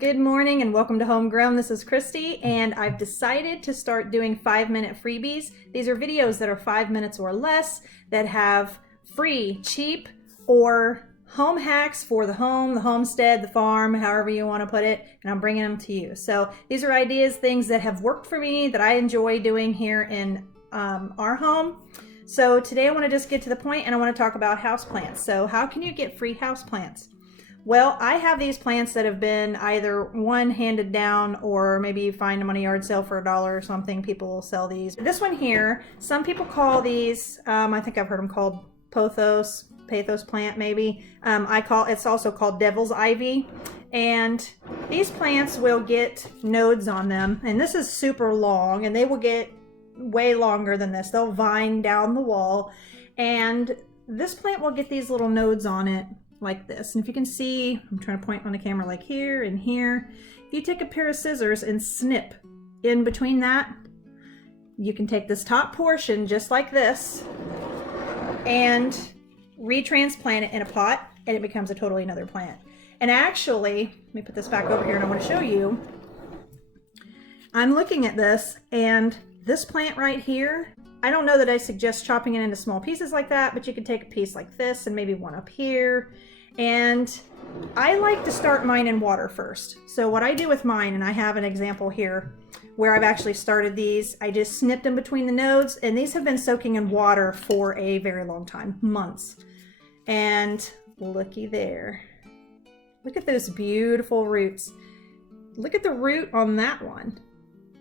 Good morning and welcome to Homegrown. This is Christy and I've decided to start doing 5-minute freebies. These are videos that are 5 minutes or less that have free, cheap, or home hacks for the home, the homestead, the farm, however you want to put it, and I'm bringing them to you. So these are ideas, things that have worked for me that I enjoy doing here in our home. So today I want to just get to the point and I want to talk about houseplants. So how can you get free houseplants? Well, I have these plants that have been either handed down or maybe you find them on a yard sale for $1 or something. People will sell these. This one here, some people call these, I think I've heard them called pothos plant maybe. It's also called devil's ivy. And these plants will get nodes on them. And this is super long and they will get way longer than this. They'll vine down the wall. And this plant will get these little nodes on it like this. And if you can see, I'm trying to point on the camera like here and here. If you take a pair of scissors and snip in between that, you can take this top portion just like this and retransplant it in a pot and it becomes a totally another plant. And actually, let me put this back over here and I want to show you. I'm looking at this and this plant right here, I don't know that I suggest chopping it into small pieces like that, but you could take a piece like this and maybe one up here. And I like to start mine in water first. So what I do with mine, and I have an example here where I've actually started these, I just snipped in between the nodes and these have been soaking in water for a very long time, months. And looky there. Look at those beautiful roots. Look at the root on that one.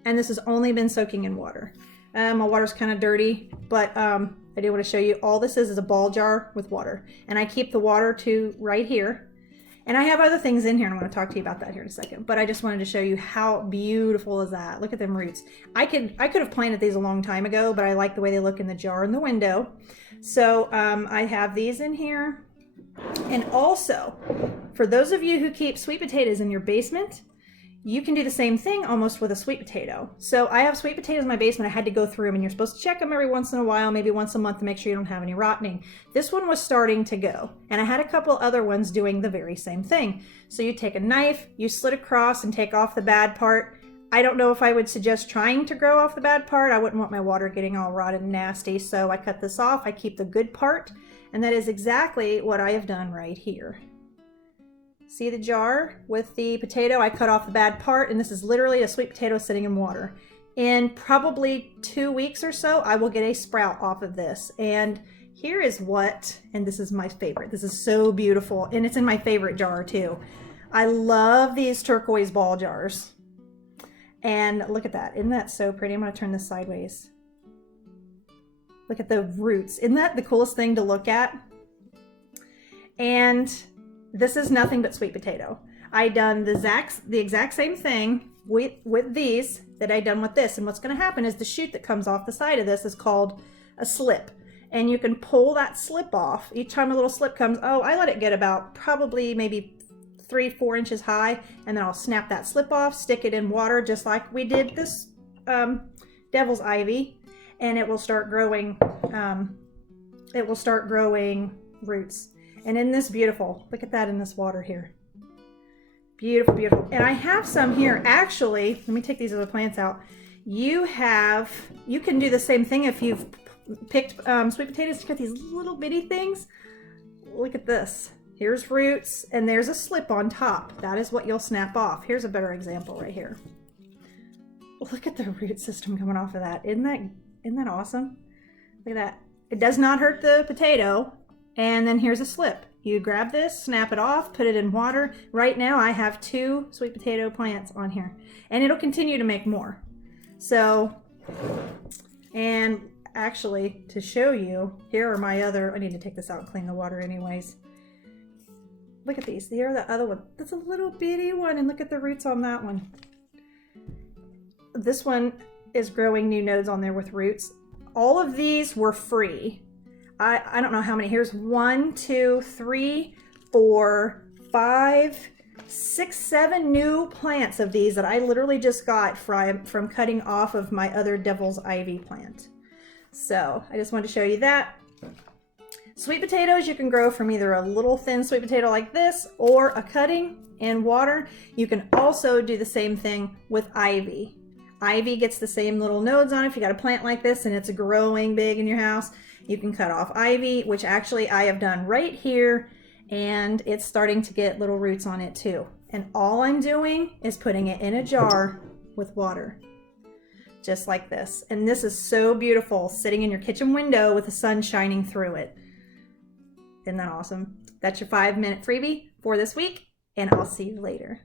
And this has only been soaking in water. My water's kind of dirty, but I do want to show you. All this is a ball jar with water. And I keep the water to right here. And I have other things in here, and I want to talk to you about that here in a second. But I just wanted to show you how beautiful is that. Look at them roots. I could have planted these a long time ago, but I like the way they look in the jar in the window. So I have these in here. And also, for those of you who keep sweet potatoes in your basement, you can do the same thing almost with a sweet potato. So I have sweet potatoes in my basement. I had to go through them and you're supposed to check them every once in a while, maybe once a month to make sure you don't have any rotting. This one was starting to go and I had a couple other ones doing the very same thing. So you take a knife, you slit across and take off the bad part. I don't know if I would suggest trying to grow off the bad part. I wouldn't want my water getting all rotted and nasty. So I cut this off, I keep the good part. And that is exactly what I have done right here. See the jar with the potato? I cut off the bad part and this is literally a sweet potato sitting in water. In probably 2 weeks or so, I will get a sprout off of this. And here is what, and this is my favorite. This is so beautiful and it's in my favorite jar too. I love these turquoise ball jars. And look at that. Isn't that so pretty? I'm going to turn this sideways. Look at the roots. Isn't that the coolest thing to look at? And this is nothing but sweet potato. I done the exact same thing with these that I done with this. And what's going to happen is the shoot that comes off the side of this is called a slip. And you can pull that slip off. Each time a little slip comes, I let it get about probably maybe 3-4 inches high. And then I'll snap that slip off, stick it in water just like we did this devil's ivy. And it will start growing, roots. And in this beautiful, look at that in this water here. Beautiful, beautiful. And I have some here. Actually, let me take these other plants out. You can do the same thing if you've picked sweet potatoes. You got these little bitty things. Look at this. Here's roots and there's a slip on top. That is what you'll snap off. Here's a better example right here. Look at the root system coming off of that. Isn't that awesome? Look at that. It does not hurt the potato. And then here's a slip. You grab this, snap it off, put it in water. Right now I have 2 sweet potato plants on here and it'll continue to make more. So, and actually to show you, here are my other, I need to take this out and clean the water anyways. Look at these, here are the other one. That's a little bitty one and look at the roots on that one. This one is growing new nodes on there with roots. All of these were free. I don't know how many. Here's 1, 2, 3, 4, 5, 6, 7 new plants of these that I literally just got from cutting off of my other devil's ivy plant. So I just wanted to show you that. Sweet potatoes you can grow from either a little thin sweet potato like this or a cutting in water. You can also do the same thing with ivy. Ivy gets the same little nodes on it. If you got a plant like this and it's growing big in your house, you can cut off ivy, which actually I have done right here, and it's starting to get little roots on it too. And all I'm doing is putting it in a jar with water, just like this. And this is so beautiful, sitting in your kitchen window with the sun shining through it. Isn't that awesome? That's your 5-minute freebie for this week, and I'll see you later.